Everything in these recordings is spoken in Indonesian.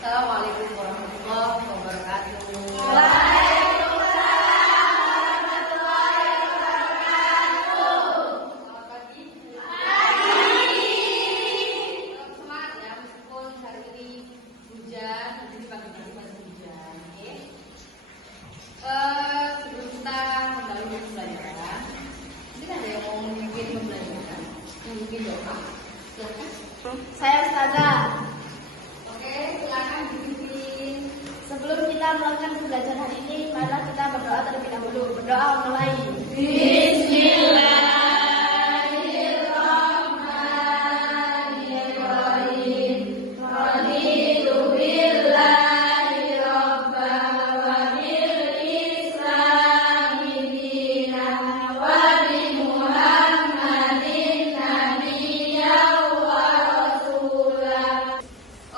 Assalamualaikum warahmatullahi wabarakatuh. Waalaikumsalam warahmatullahi wabarakatuh. Selamat pagi. Tetap semangat ya, meskipun hari ini hujan, jadi pagi-pagi masih hujan. Oke. Sebelum kita mendalami pembelajaran, mungkin ada yang mau memimpin pembelajaran, memimpin doa. Silakan. Saya Ustazah. Oke, silakan dipimpin. Sebelum kita melakukan pembelajaran hari ini, marilah kita berdoa terlebih dahulu. Berdoa mulai. Bismillahirrahmanirrahim. Raditu billahi rabban wa bil islami dinan wa bi Muhammadin nabiyyan wa rasulah.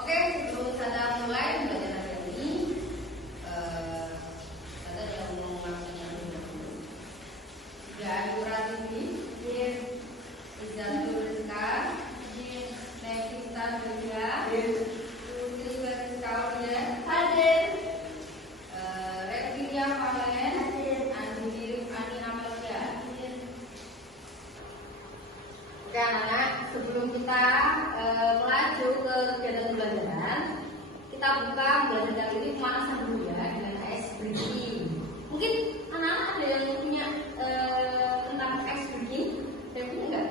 Oke, sebelum saya mulai pembelajaran hari ini, saya yang mau mengaksinya dulu. Sudah Ibu Rizky, Izzatu Rizka, Nevita Julia, Putri Rizka Aulia, Hadir. Revinia Valen, Andi Ani Amalia. Oke anak-anak, sebelum kita melaju ke kegiatan pembelajaran, kita buka pembelajaran kali ini pemanasan dulu ya dengan ice breathing. Mungkin anak-anak ada yang punya tentang ice breathing? Ada yang punya nggak?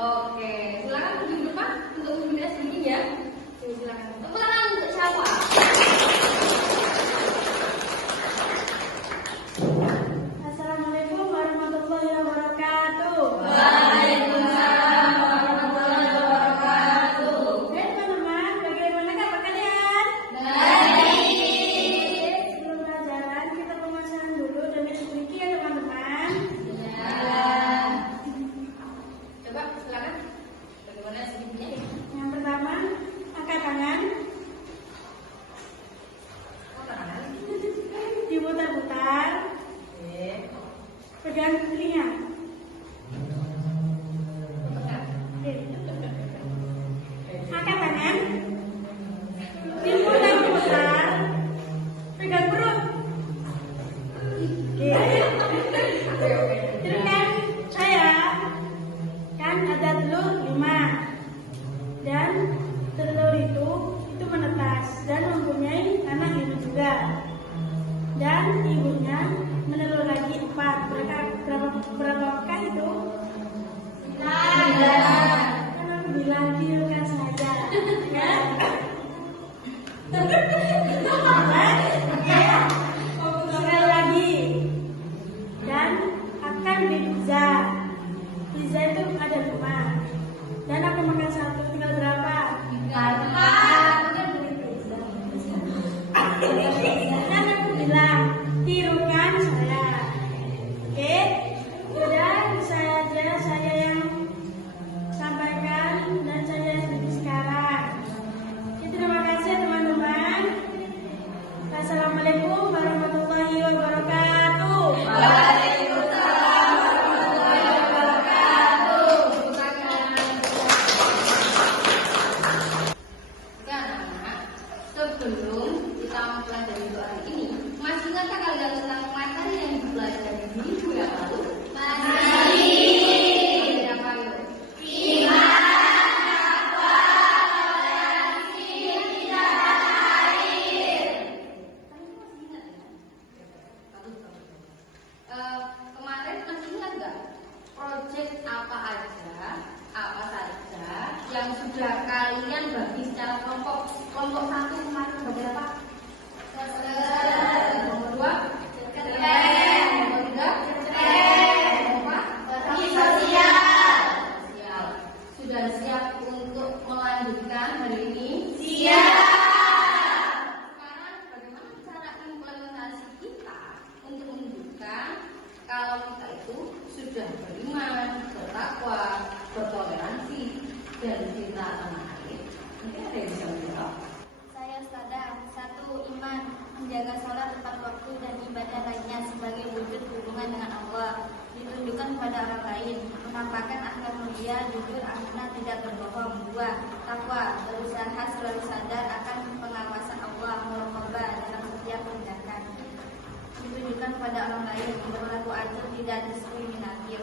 Oke, silakan pergi ke depan untuk memimpin ice breathing ya. Silakan. Tepuk tangan untuk siapa? Assalamualaikum warahmatullahi wabarakatuh. Waalaikumsalam warahmatullahi wabarakatuh. Hai teman-teman, bagaimana kabar kalian? Baik. Sebelum pelajaran kita pemasaran dulu dan diskusi ya teman-teman. Ya. Coba silakan. Bagaimana sedikitnya? Yang pertama, angkat tangan, Oh, tangan. diputar-putar, Oke. pegang telinga. Tengah. Oke. Angkat tangan, diputar-putar, pegang perut. Oke. Oke. Terus kan saya kan ada telur 5 dan telur itu menetas dan mempunyai anak ibu juga dan ibunya menelur lagi 4. Berapakah itu? Karena bilang tirukan saja ya. Oke, sekali lagi dan akan beli pizza. Pizza itu ada 5 dan aku makan 1, tinggal berapa? 4. Kan aku bilang tirukan saya. Oke, sudah saya yang sampaikan dan saya sedikit sekarang. Jadi, terima kasih teman-teman. Assalamualaikum warahmatullahi wabarakatuh. Waalaikumsalam warahmatullahi wabarakatuh. Oke anak-anak, sebelum kita mempelajari doa hari ini, masih ingatkah kalian tentang materi yang dipelajari di minggu yang lalu? Masih. Apa yuk? Kemarin masih ingat nggak proyek apa saja yang sudah kalian bagi secara kelompok? Kelompok 1 kemarin bagi apa? Kelompok 2 kelompok 3 kelompok 4 sosial. Sudah siap untuk melanjutkan hari ini? Siap. Sekarang bagaimana cara implementasi kita untuk menunjukkan kalau kita itu sudah beriman, bertakwa, bertoleransi, dan cinta tanah air? Mungkin ada yang bisa menjawab. Saya Ustazah. 1. Iman, menjaga sholat tepat waktu dan ibadah lainnya sebagai wujud hubungan dengan Allah, ditunjukkan kepada orang lain, menampakkan akhlak mulia mulia, jujur, amanah, tidak berbohong. 2. Takwa, berusaha selalu sadar akan pengawasan Allah, muraqabah dalam setiap tindakan. Ditunjukkan pada orang lain, berlaku adil, tidak diskriminatif.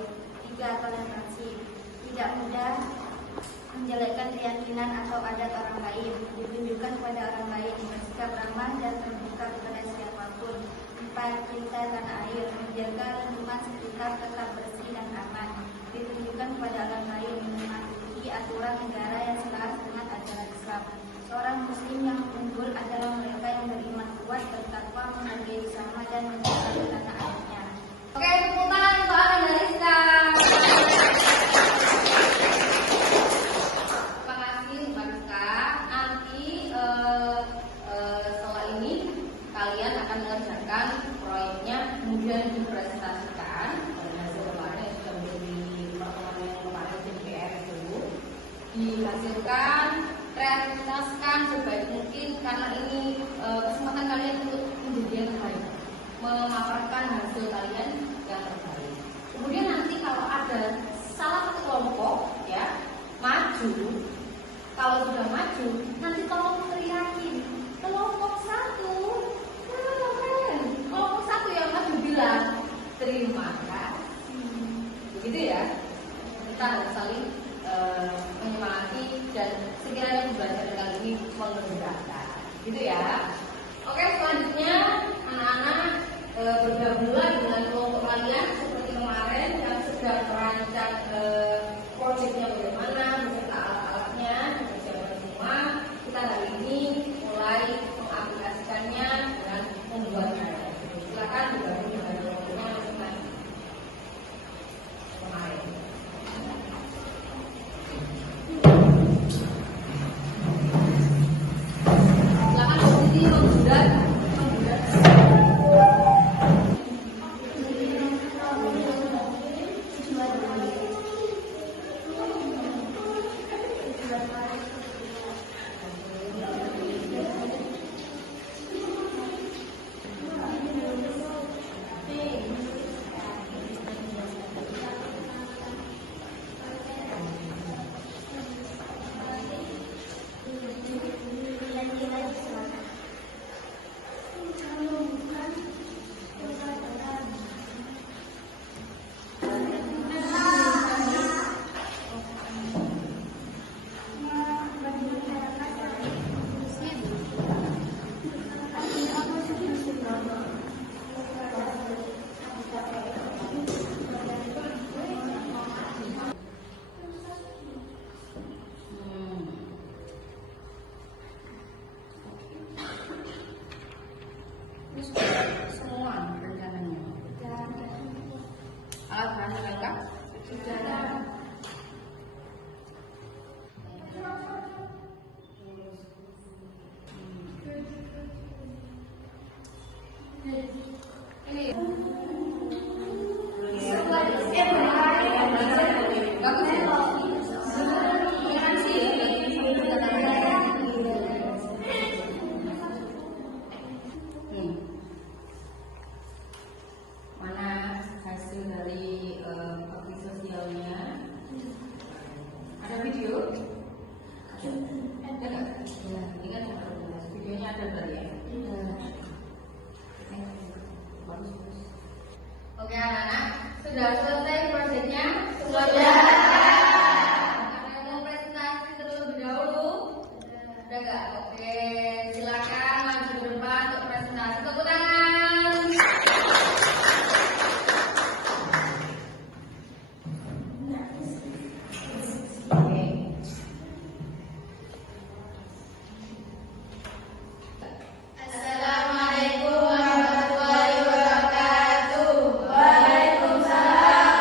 3. Toleransi, tidak mudah menjelekkan keyakinan atau adat orang lain, ditunjukkan pada orang lain, bersikap ramah dan terbuka kepada siapapun. 4. Cinta tanah air, menjaga lingkungan sekitar tetap bersih dan aman, ditunjukkan pada orang lain, mematuhi aturan negara yang selaras dengan ajaran Islam. Seorang muslim yang unggul adalah mereka yang beriman kuat, bertakwa, menghargai sesama dan mencintai tanah airnya. Oke, tepuk tangan untuk Ananda Rizka. Terima kasih Mbak Rizka. Nanti setelah ini kalian akan mengerjakan proyeknya, kemudian dipresentasikan dari hasil kemarin yang sudah menjadi pertemuan yang kemarin CPR itu, dihasilkan, kreativitaskan sebaik mungkin karena ini kesempatan kalian untuk menjadi yang terbaik, memaparkan hasil kalian yang terbaik. Kemudian nanti kalau ada salah satu kelompok ya maju, kalau sudah maju nanti tolong teriakin kelompok satu, kelompok satu yang maju bilang terima kasih, begitu ya. Kita harus saling menyemangati dan sekiranya pembelajaran kali ini menggerakkan, gitu ya. Oke, selanjutnya anak-anak bergabunglah dengan kelompok kalian seperti kemarin yang sedang merancang proyeknya bagaimana, beserta alat-alatnya, dipersiapkan semua. Kita hari ini mulai mengaplikasikannya dan membuatnya. Silakan digabung dengan kelompoknya masing-masing. Kemarin. Silakan posisi membuat. Semua rencananya. Alat bahannya lengkap? Sudah. Mana hasil dari bakti sosialnya? Ada video? Ada nggak? Ya, ingat videonya ada berarti ya? Bagus. Oke anak-anak, sudah selesai proyeknya? Sudah. Ada yang mau presentasi terlebih dahulu? Ada nggak? Oke, silakan maju ke depan untuk presentasi. Tepuk tangan. Oke. Assalamualaikum warahmatullahi wabarakatuh. Waalaikumsalam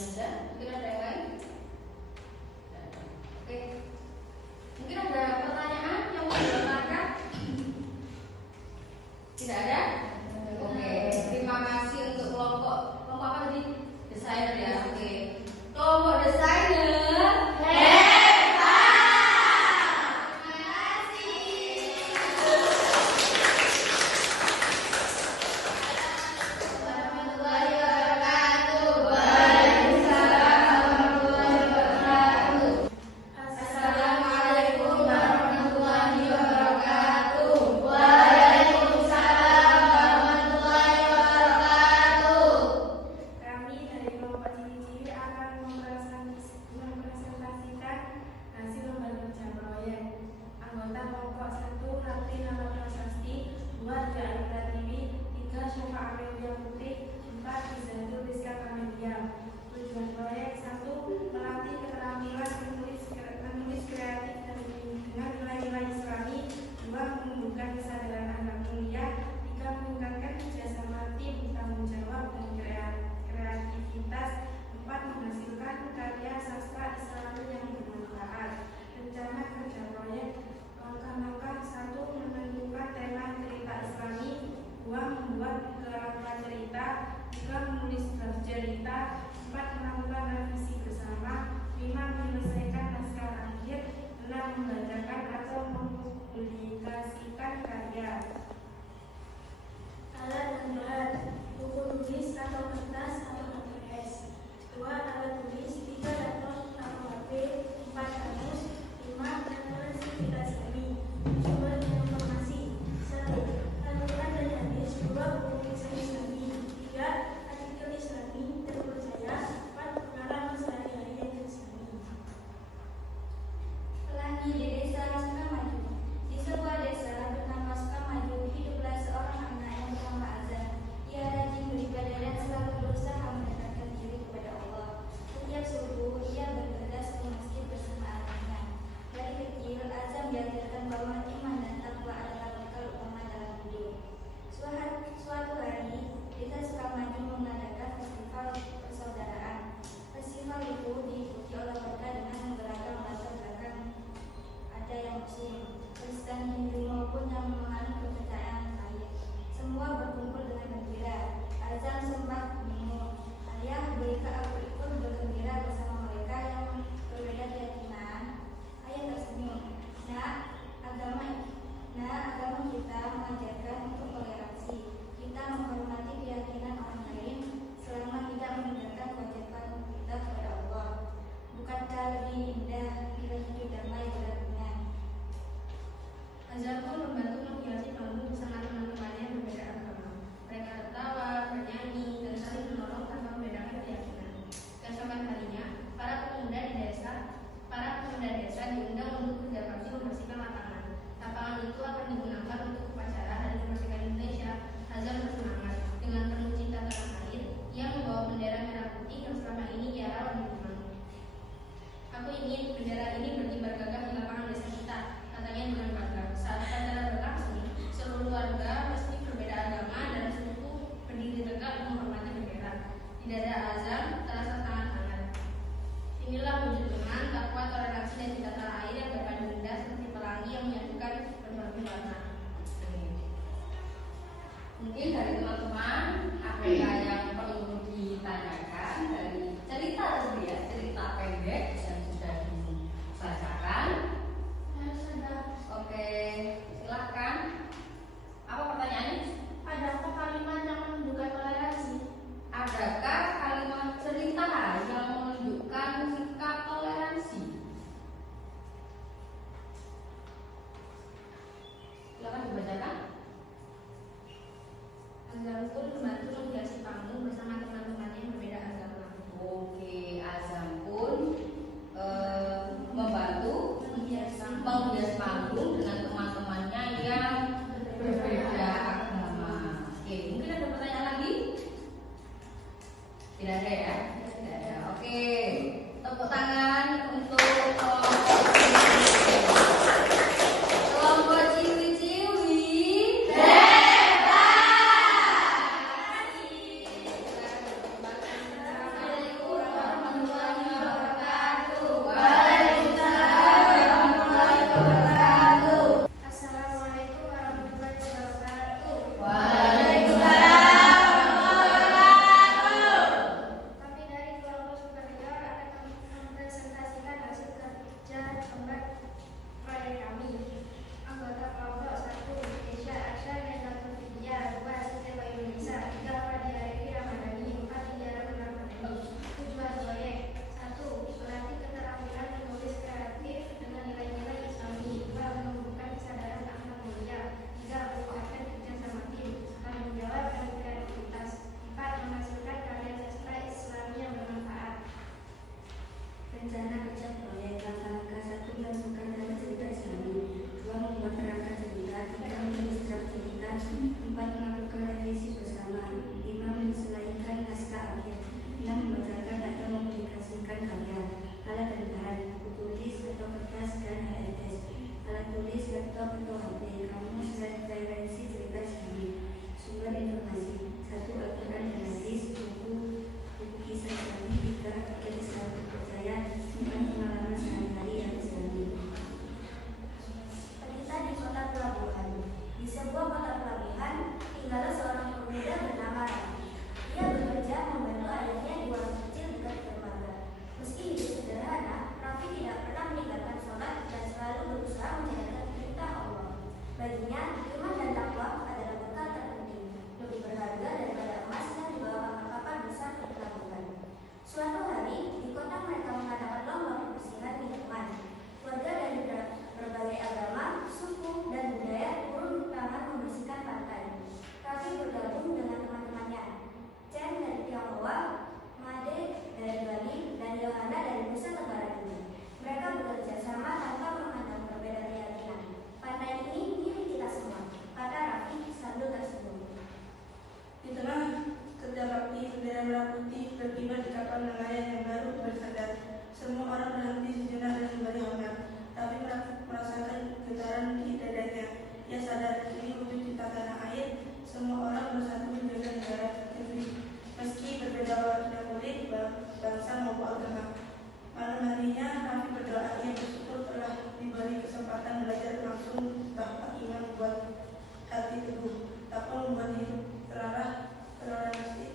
Ada? Mungkin ada yang lain? Oke. Mungkin ada pertanyaan yang mau ditanyakan? Tidak ada? Oke. Terima kasih untuk kelompok apa tadi? Desainer ya. Oke. Kelompok desainer. Tujuan proyek 1. Melatih keterampilan menulis kreatif dan dengan nilai-nilai Islami. 2. Menumbuhkan kesadaran anak mulia. 3. Meningkatkan kerjasama tim, tanggung jawab dan kreativitas. 4. Menghasilkan karya sastra Islami yang bermanfaat. Rencana kerja proyek. Langkah-langkah 1. Menentukan tema cerita Islami. 2. Membuat kerangka cerita. 3. Menulis draft cerita. 4. Melakukan revisi bersama. 5. Menyelesaikan naskah akhir. 6. Membacakan atau mempublikasikan karya. Alat dan bahan: buku tulis atau kertas atau HPS. 2. Alat tulis. 3. laptop atau HP. 4. kamus. 5. referensi kita Islami. Sumber informasi: 1. Al-Quran dan hadis. 2. Buku tulisan Islami. 3. artikel Islami terpercaya. 4. pengalaman sehari-hari yang Islami. Pelangi di desa Sukamaju. Di sebuah desa bernama Sukamaju hiduplah seorang anak yang bernama Azan. Ia rajin beribadah dan selalu berusaha mendekatkan diri kepada Allah. Setiap subuh ia bergegas ke masjid bersama anaknya. Dari kecil Azan diajarkan bahwa iman dan takwa adalah bekal utama dalam hidup. Suatu hari desa Sukamaju mengadakan festival persaudaraan. Festival itu diikuti oleh warga dengan beragam latar belakang. Ada yang Muslim, Kristen, Hindu maupun yang menganut kepercayaan lain. Semua berkumpul dengan gembira. Azan sempat bingung. Ayah, bolehkah aku ikut bergembira bersama mereka yang berbeda keyakinan? Ayah tersenyum. Agama kita mengajarkan untuk toleransi. Kita menghormati keyakinan orang lain selama tidak meninggalkan kewajiban kita kepada Allah. Bukankah lebih indah bila hidup damai beragama? Azan pun membantu menghiasi panggung bersama teman-temannya yang berbeda agama. Mereka tertawa, bernyanyi, dan saling menolong tanpa membedakan keyakinan. Keesokan harinya, para pemuda desa diundang untuk kerja bakti membersihkan lapangan. Lapangan itu akan digunakan untuk upacara Hari Kemerdekaan Indonesia. Azan bersemangat dengan penuh cinta tanah air. Ia membawa bendera merah putih yang selama ini ia rawat di rumah. Aku ingin bendera ini berkibar gagah di lapangan desa kita, katanya dengan bangga. Saat acara berlangsung, seluruh warga meski berbeda agama dan suku berdiri tegak menghormati bendera. Di dada Azan terasa sangat hangat. Inilah wujud iman, takwa, toleransi dan cinta tanah air yang berpadu indah seperti pelangi yang menyatukan berbagai warna. Mungkin dari teman-teman apa yang perlu ditanyakan dari cerita tadi ya, cerita pendek yang sudah dibacakan. Oke, silakan. Apa pertanyaannya? Adakah kalimat yang menunjukkan toleransi? Adakah kalimat cerita yang menunjukkan sikap toleransi? Silakan dibacakan. Azam pun membantu menghiasi panggung bersama teman-temannya yang berbeda agama. Oke, Azam pun membantu menghias panggung dengan teman-temannya yang berbeda agama. Oke, mungkin ada pertanyaan lagi? Tidak ada ya? Tidak ada. Oke, tepuk tangan untuk kelompok ciwi-ciwi. Assalamualaikum warahmatullahi merah putih berkibar di kapal nelayan yang baru bersandar. Semua orang berhenti sejenak dan kembali hangat, tapi merasakan getaran di dadanya. Ia sadar ini wujud cinta tanah air. Semua orang bersatu menjaga negara negeri, meski berbeda warna kulit, bangsa maupun agama. Malam harinya kami berdoa. Ia bersyukur telah diberi kesempatan belajar langsung bahwa iman membuat hati teguh, tak membuat hidup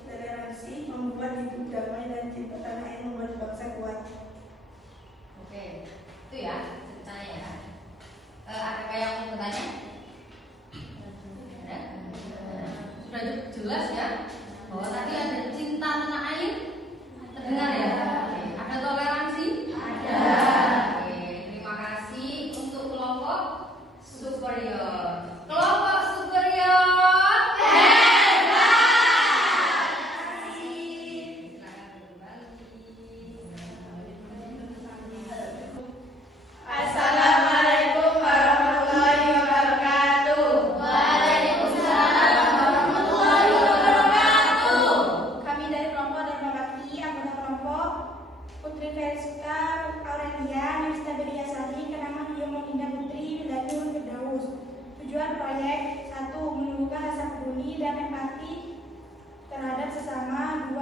toleransi, membuat hidup damai, dan cinta tanah air membuat bangsa kuat. Oke, itu ya ceritanya ya. Adakah yang mau bertanya? Ada? Sudah jelas ya bahwa tadi ada cinta tanah air, terdengar ya? Oke. Ada toleransi? Ada. Oke, terima kasih untuk kelompok superior. Kelompok superior. Assalamualaikum warahmatullahi wabarakatuh. Waalaikumsalam warahmatullahi wabarakatuh. Kami dari kelompok Dharma Bakti, anggota kelompok Putri Veriska Aurelia Nesta Beriasari, Kenangan Yomo Indah Putri Wilatul Firdaus. Tujuan proyek: 1. Menumbuhkan rasa peduli dan empati terhadap sesama. 2.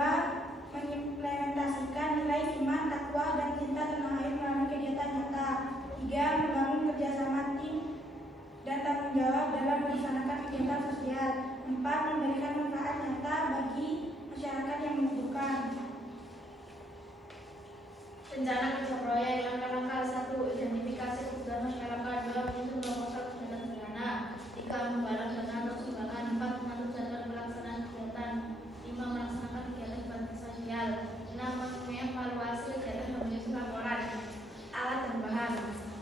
Mengimplementasikan nilai iman, takwa, dan cinta tanah air melalui kegiatan nyata. 3. Membangun kerjasama tim dan tanggung jawab dalam melaksanakan kegiatan sosial. 4. Memberikan manfaat nyata bagi masyarakat yang membutuhkan. Rencana kerja proyek. Langkah-langkah: 1. Identifikasi kebutuhan masyarakat. 2. Menyusun proposal kegiatan sederhana. 3. Menggalang dana atau sumbangan. 4. Mengatur jadwal pelaksanaan kegiatan. 5. Melaksanakan kegiatan bakti sosial. 6. Mengevaluasi kegiatan dan menyusun laporan. Alat dan bahan: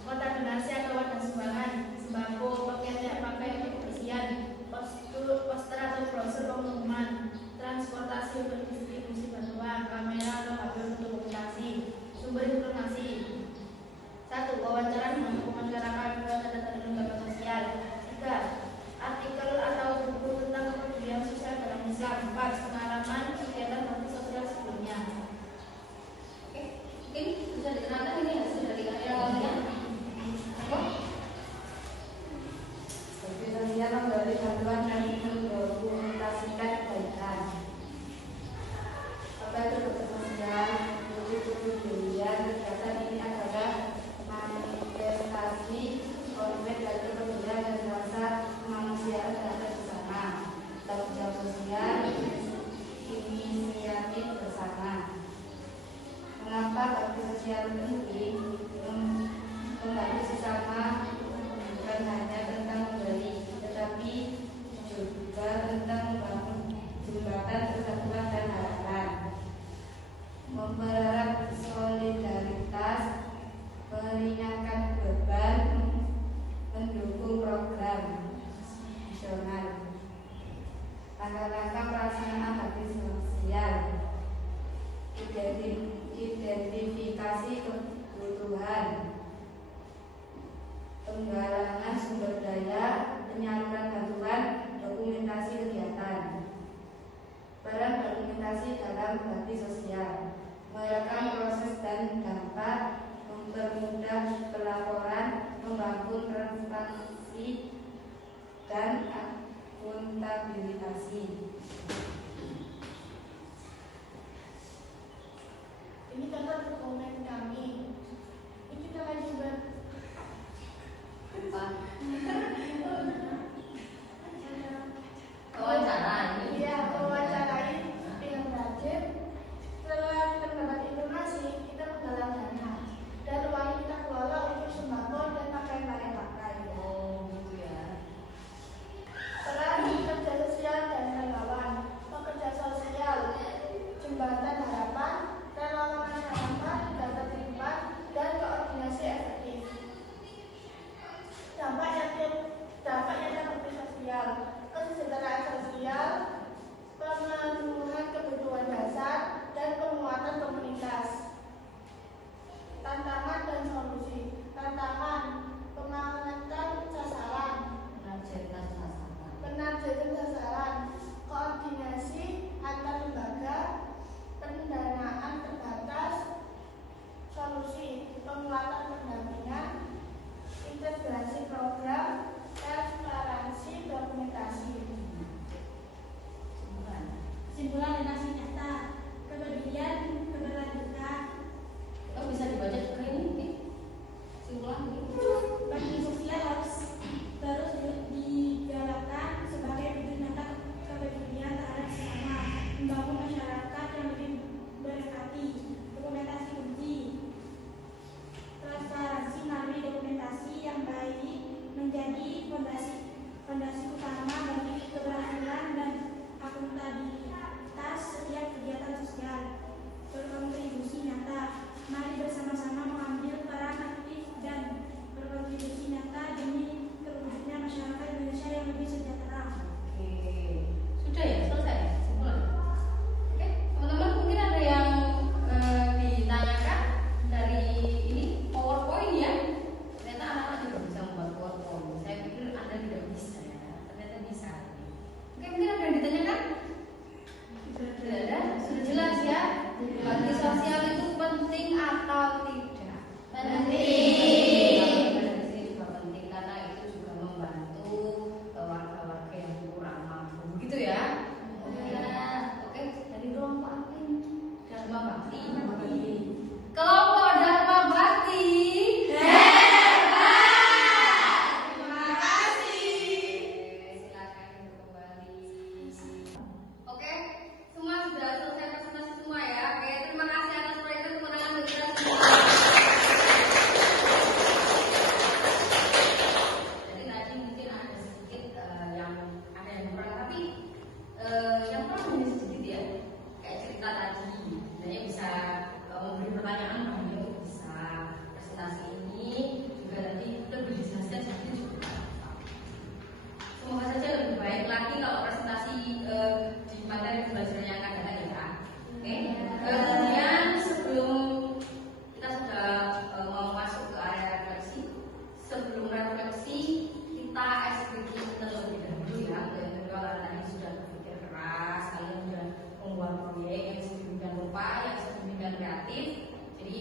kota donasi atau wadah sumbangan, sembako, pakaian tidak pakai untuk kebersihan, poster atau brosur pengumuman, transportasi untuk distribusi bantuan, kamera atau HP untuk dokumentasi. Sumber informasi: 1. Wawancara dengan tokoh masyarakat. 2. Data lembaga sosial. 3. Artikel atau buku tentang kepedulian sosial dalam Islam. 4. Pengalaman kegiatan bakti sosial sebelumnya. Oke, mungkin bisa diterangkan ini hasil dari karya kalian. Bagi saya memberi bantuan dan mendokumentasikan kebaikan. Apa itu bakti sosial? Wujud kepedulian. Kegiatan ini adalah manifestasi konflik dan kepedulian dan rasa kemanusiaan terhadap sesama. Tanggung jawab sosial, inisiatif bersama. Mengapa bakti sosial penting? Membantu sesama bukan hanya tentang memberi, tetapi juga tentang membangun jembatan persatuan dan harapan, mempererat solidaritas, meringankan beban, mendukung program nasional. Langkah-langkah pelaksanaan bakti sosial: identifikasi kebutuhan, penggalangan sumber daya, penyaluran bantuan, dokumentasi kegiatan. Peran dokumentasi dalam bakti sosial: merekam proses dan dampak, mempermudah pelaporan, membangun transparansi dan akuntabilitasi. Ini contoh dokumen kami. Ini kita juga Wawancara ini. Iya, wawancarain dengan rajin. Setelah kita mendapat informasi, kita menggalang dana, dan uang ini kita kelola untuk sembako dan pakaian layak pakai. Oh, gitu ya. Peran kerja sosial dan relawan. bisa memberi pertanyaan namanya bisa. Presentasi ini juga nanti lebih dijelaskan jadi juga. Semoga saja lebih baik lagi kalau presentasi di materi pembelajaran yang akan datang ya. Oke. Kemudian sebelum kita sudah mau masuk ke area refleksi, sebelum refleksi kita eksekusi terlebih dahulu ya. Yang kedua kalian sudah berpikir keras, kalian sudah membuat proyek yang sedemikian rupa, yang sedemikian kreatif. Jadi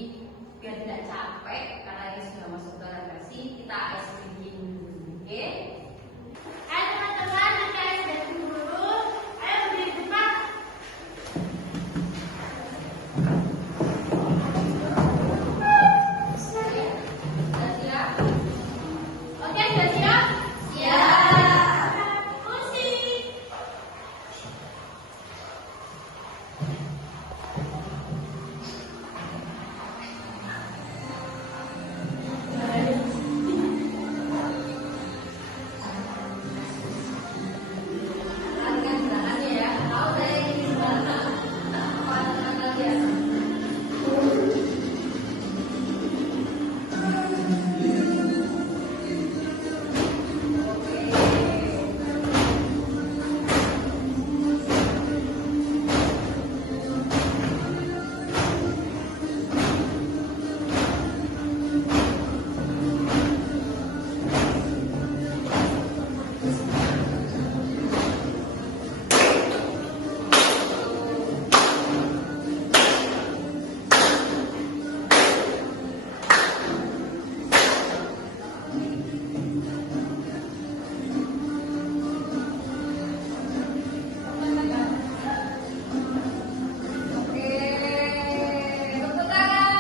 biar tidak capek karena ini sudah masuk ke refleksi, kita eksekusi dulu. Oke? Ayo teman-teman, kita ekspresi dulu. Ayo berdiri depan. Sudah siap? Oke, sudah siap? Siap. Musik. Perhatikan gerakannya ya. Tahu saya ini gimana? Apa kalian? Oke, tepuk tangan.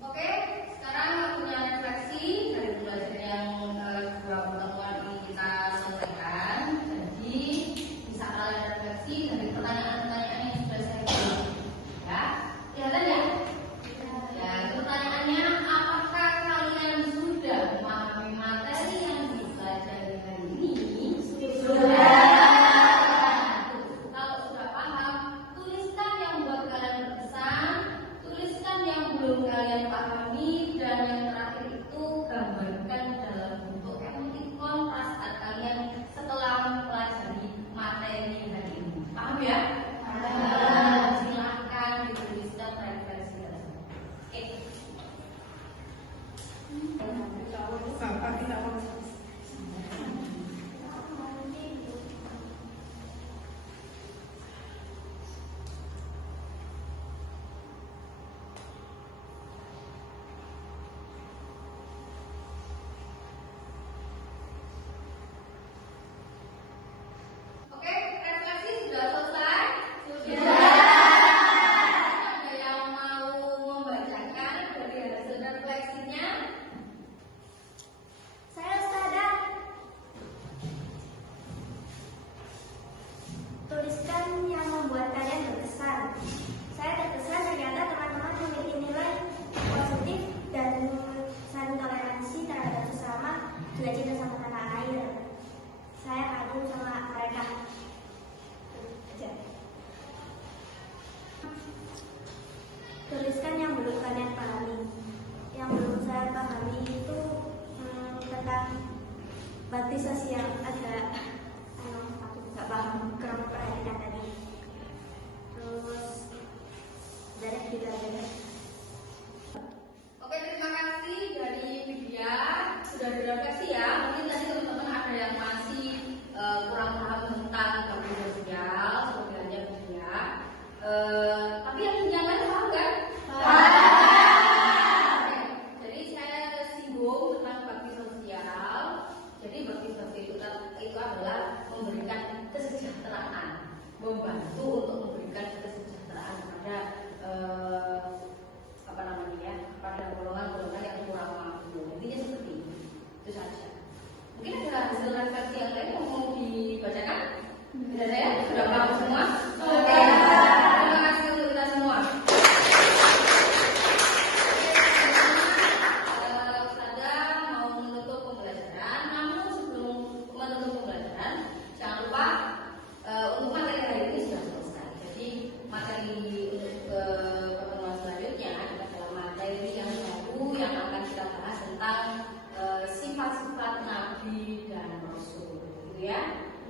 Oke, sekarang waktunya refleksi dari pembelajaran yang dua pertemuan ini kita sampaikan. Jadi bisa kalian refleksi dari pertanyaan-pertanyaan yang sudah saya berikan. Ya, kelihatan ya? Ya, pertanyaannya, apakah kalian sudah memahami materi yang dipelajari hari ini? Kalau sudah paham, tuliskan yang buat kalian berkesan, tuliskan yang belum kalian pahami, dan yang terakhir itu gambarkan dalam bentuk emoticon perasaan kalian setelah mempelajari materi hari ini. Paham ya? Silakan dituliskan refleksi tersebut. Oke. Oke, refleksi sudah selesai? Ada yang mau membacakan dari hasil refleksinya? Saya Ustazah. Tuliskan yang membuat kalian berkesan. Saya terkesan ternyata teman-teman memiliki nilai positif dan saling toleransi terhadap sesama, juga cinta sama tanah air. Saya kagum sama mereka. Tuliskan yang belum kalian pahami. Yang belum saya pahami itu tentang bakti sosial, agak aku nggak paham kurang perhatikan tadi. Terus dari belajar. Oke, terima kasih dari Widya sudah direfleksi ya. Mungkin tadi teman-teman ada yang masih kurang paham tentang bakti sosial, seperti aja Widya. Tapi yang lain paham kan? Oke, jadi saya singgung tentang bakti sosial. Jadi bakti sosial itu adalah memberikan kesejahteraan, membantu untuk memberikan kesejahteraan kepada pada golongan-golongan yang kurang mampu. Intinya seperti itu saja. Mungkin ada hasil refleksi yang lain yang mau dibacakan? Tidak ada ya? Sudah paham semua? Oke. Terima kasih untuk kita semua. Ustazah mau menutup pembelajaran, namun sebelum menutup pembelajaran,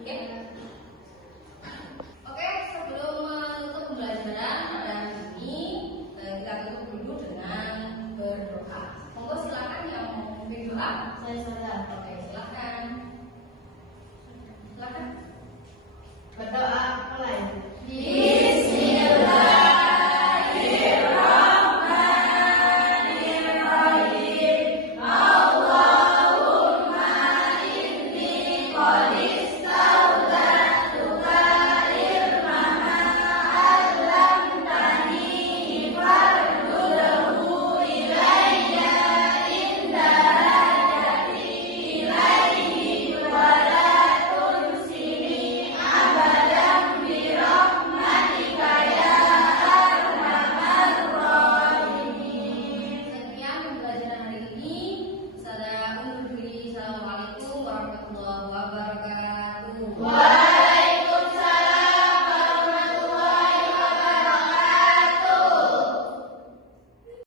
Oke.